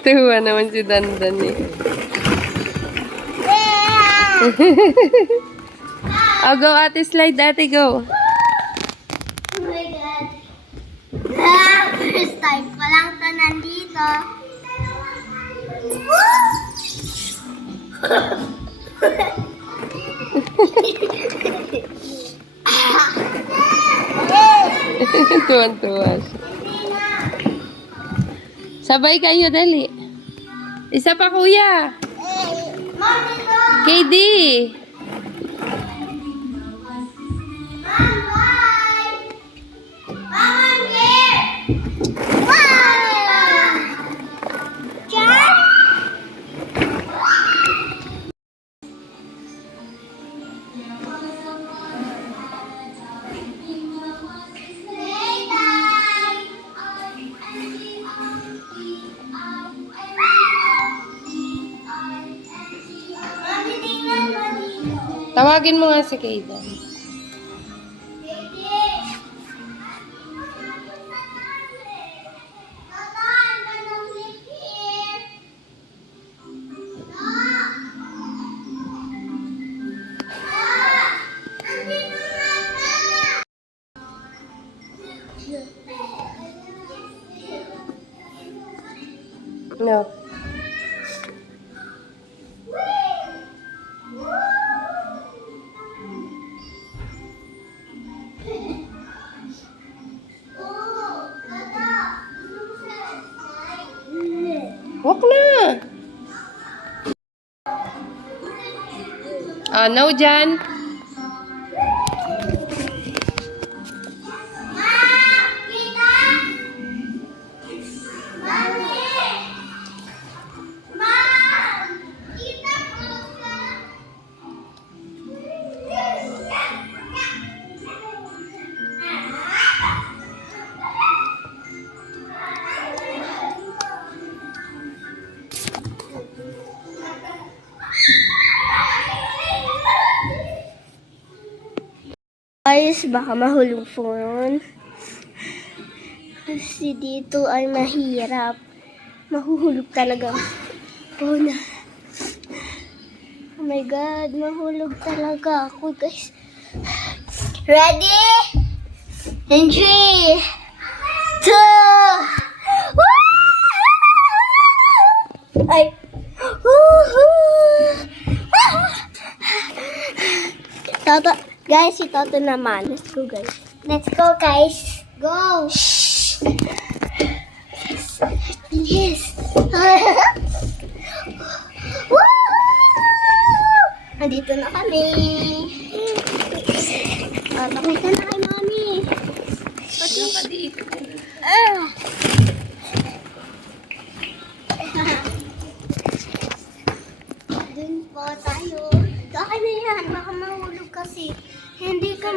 Tuwa naman si Dandan eh. Oh, go ate, slide ate, go. Oh my God. First time ko lang to nandito. Tuwan-tuwa siya. Sabay kayo, dali. Isa pa, kuya. Mami, to. KD. Mom, bye. Mom, I'm here. Wow. Jan? Mami, tingnan mo dito. Tawagin mo nga si KD. No. Walk na. Ah, no, Jan. Guys, baka mahulog phone. Kasi dito ay mahirap. Mahuhulog talaga ang phone. Oh my God, mahulog talaga ako, guys. Ready? In 3, 2, ay! Toto, guys, si Toto naman. Let's go, guys. Let's go, guys. Go! Shh! Yes! Woo! Nandito na kami. Pakita na kay Mami. Dun po tayo. Daka na yan. Baka mahulog kasi. Hindi ka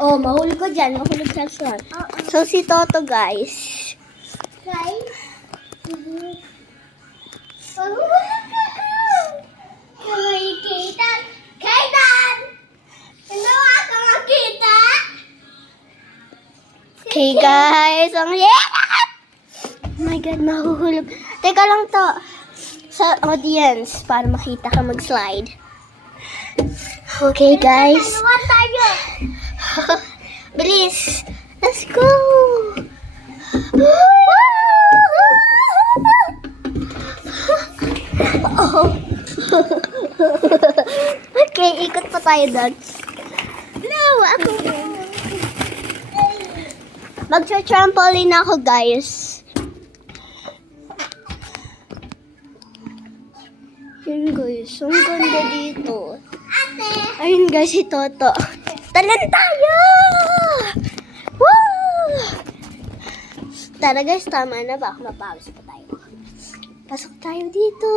Oh, mahulog ko dyan. Mahulog sa swan. So, si Toto, guys. Guys? Kaitan! Kaitan! Ano ako makita? Okay, guys. Ang hirap! Oh my God, mahuhulog. Teka lang to. Sa audience, para makita ka mag-slide. Okay, guys. Tayo. Bilis. Let's go. Oh. Okay, ikot pa tayo doon. No, ako. Magsa-trampoline ako, guys. Yun, guys. Ang ganda dito. Ayun, guys, si Toto. Talan tayo! Woo! Tara, guys, tama na. Baka mapagos pa tayo. Pasok tayo dito.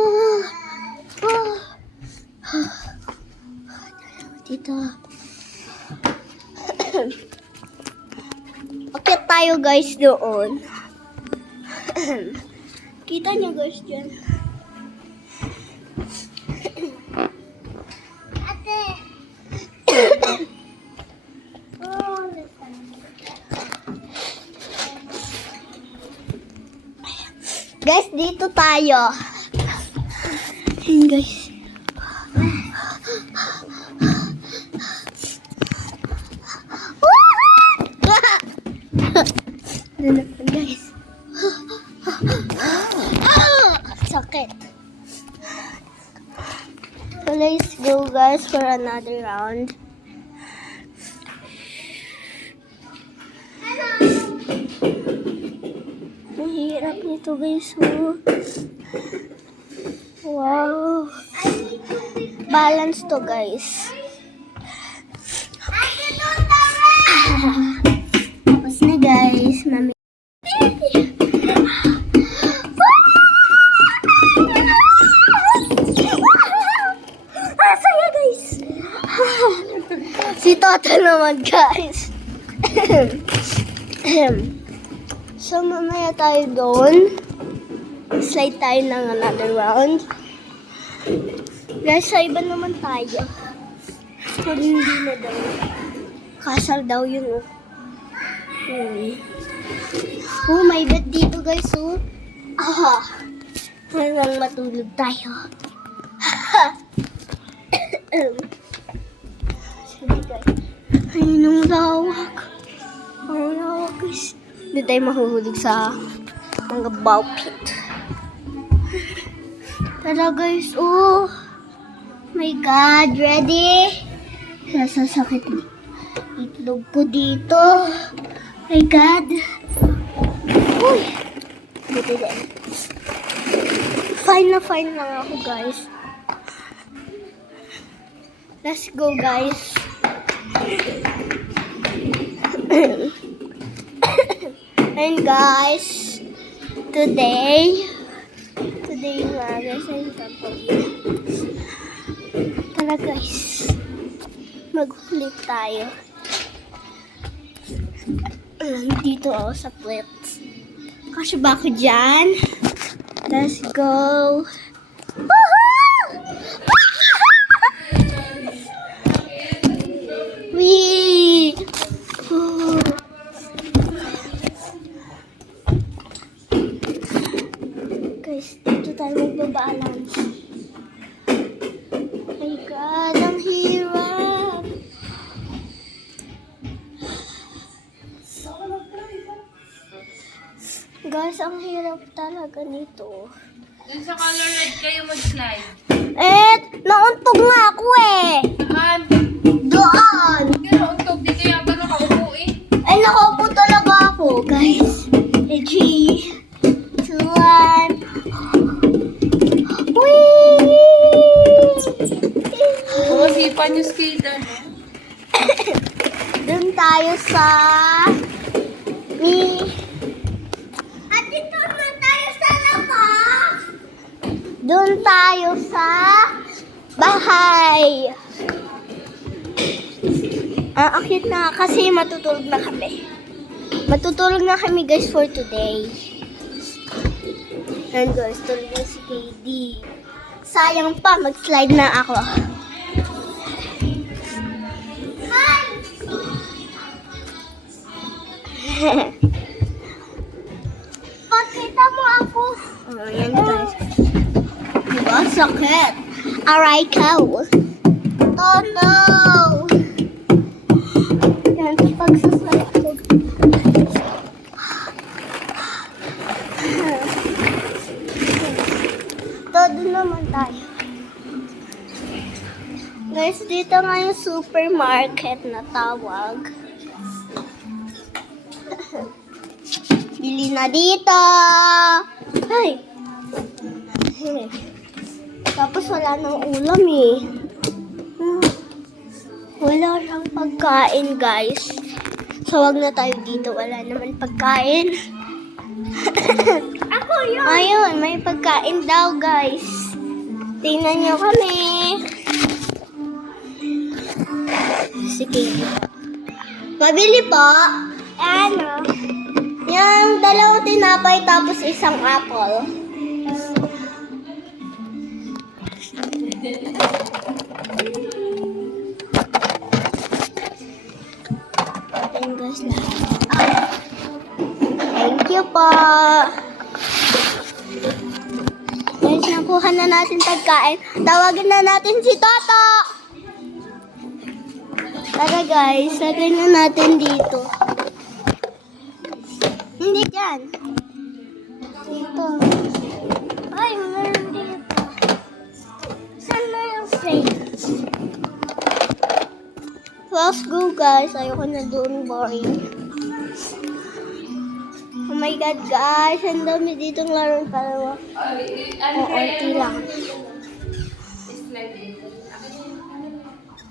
Oh. Dito. Okay tayo, guys, doon. Kita niyo, guys, dyan. Ate. Guys, dito tayo. Ayan, guys. Doon na, guys. Sakit. So, let's go, guys, for another round. Ang hirap nito, guys. Oh. Wow. Balance to, guys. Tapos na, guys. Mami. Saya, guys. Si Toto naman, guys. So, mamaya tayo doon. Slide tayo ng another round. Guys, sa iba naman tayo. Pero hindi na daw. Kasal daw yun, oh. Oh, may bed dito, guys, oh. Hanggang matulog tayo. Sige, guys. Ayun ang lawak. Ang lawak, guys. Hindi tayo mahuhulog sa mga bow pit. Tara, guys. Oh. My God. Ready? Sasasakit na. Itlog ko dito. My God. Uy. Dito din. Fine lang ako, guys. Let's go, guys. And guys, today nga, guys, ay tapos. Tara, guys. Mag-flip tayo. Dito ako sa plates. Kasi ba ako dyan? Let's go. Wee! Guys, dito tayo magbabalance. Oh my God, ang hirap. Guys, ang hirap talaga nito. Dun sa color red kayo mag-slide. Nauntog nga ako eh. Saan? Doon. Hindi na untog. Dito yata nakaupo eh. Nakaupo talaga ako, guys. 3, 2, 1. Whee! Masipan yung skater. Doon tayo sa... At dito na tayo sa labas. Doon tayo sa bahay. Akit na kasi matutulog na kami. Matutulog na kami, guys, for today. And guys, tulog na si KD. Sayang pa, mag-slide na ako. Pakita mo ako. Oh, yan, guys. Diba? Sakit. Aray ka. Oh, no. Yan, pagsaslide ko. Todo naman tayo. Guys, dito nga yung supermarket na tawag. Bili na dito. Ay. Tapos wala nang ulam eh. Wala lang pagkain, guys. So, wag na tayo dito. Wala naman pagkain. Ako yun. Ayun, may pagkain daw, guys. Tingnan nyo kami. Sige. Mabili po. Ano? Yung dalawang tinapay tapos isang apple. Ayan, guys, lahat. Thank you po. Guys, nakuha na natin pagkain. Tawagin na natin si Toto! Tara guys, lagay na natin dito. Hindi dyan. Dito. Ay, meron dito. Saan na yung plate? Let's go guys. Ayoko na doon, boring. Oh my God guys, ang dami ditong laro para konti lang.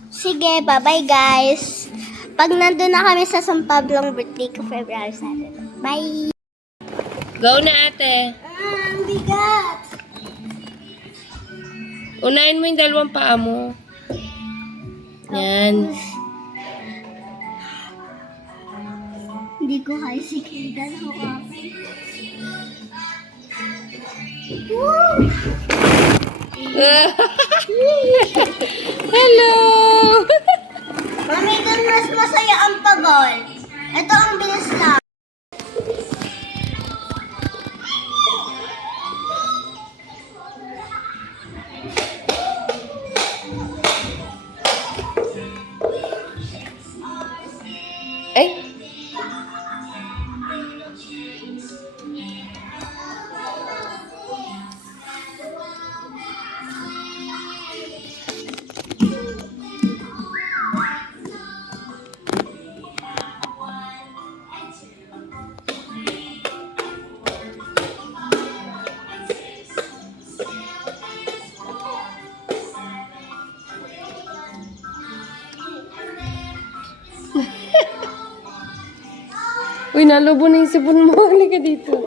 Sige, bye-bye guys. Pag nandun na kami sa San Pablong birthday ko, February 7. Bye! Go na ate. Ang bigat! Unahin mo yung dalawang paa mo. Yan. Hindi ko kaya si Kaidan hawakan. Hello! Mami, doon mas masaya ang pagol. Ito ang bilis na. Ay! Uy, nalubo na yung sipon mo. Halika dito.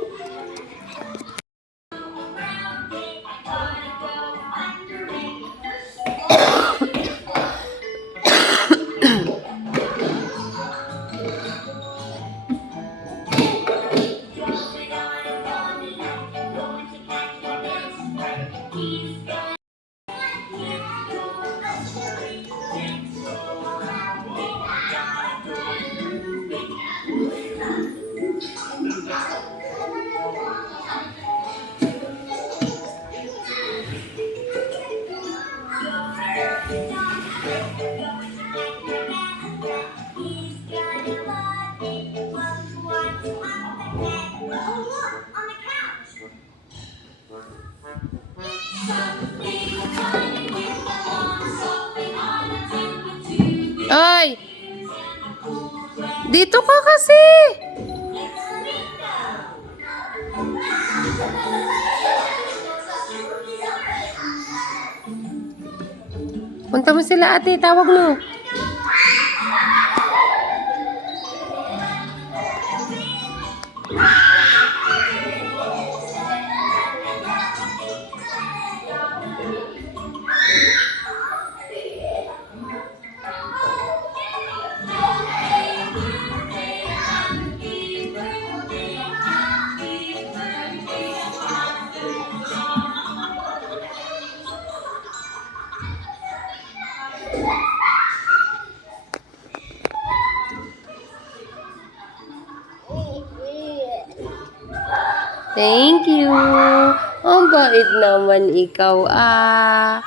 Ay! Dito ka kasi! Punta mo sila ate, tawag mo. Thank you. Ang bait naman ikaw, ah.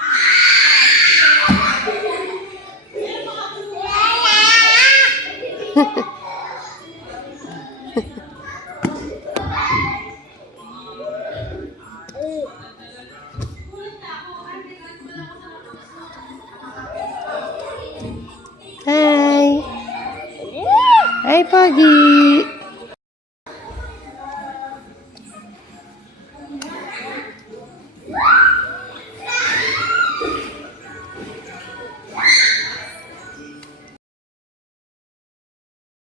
Hi. Hi, Poggy.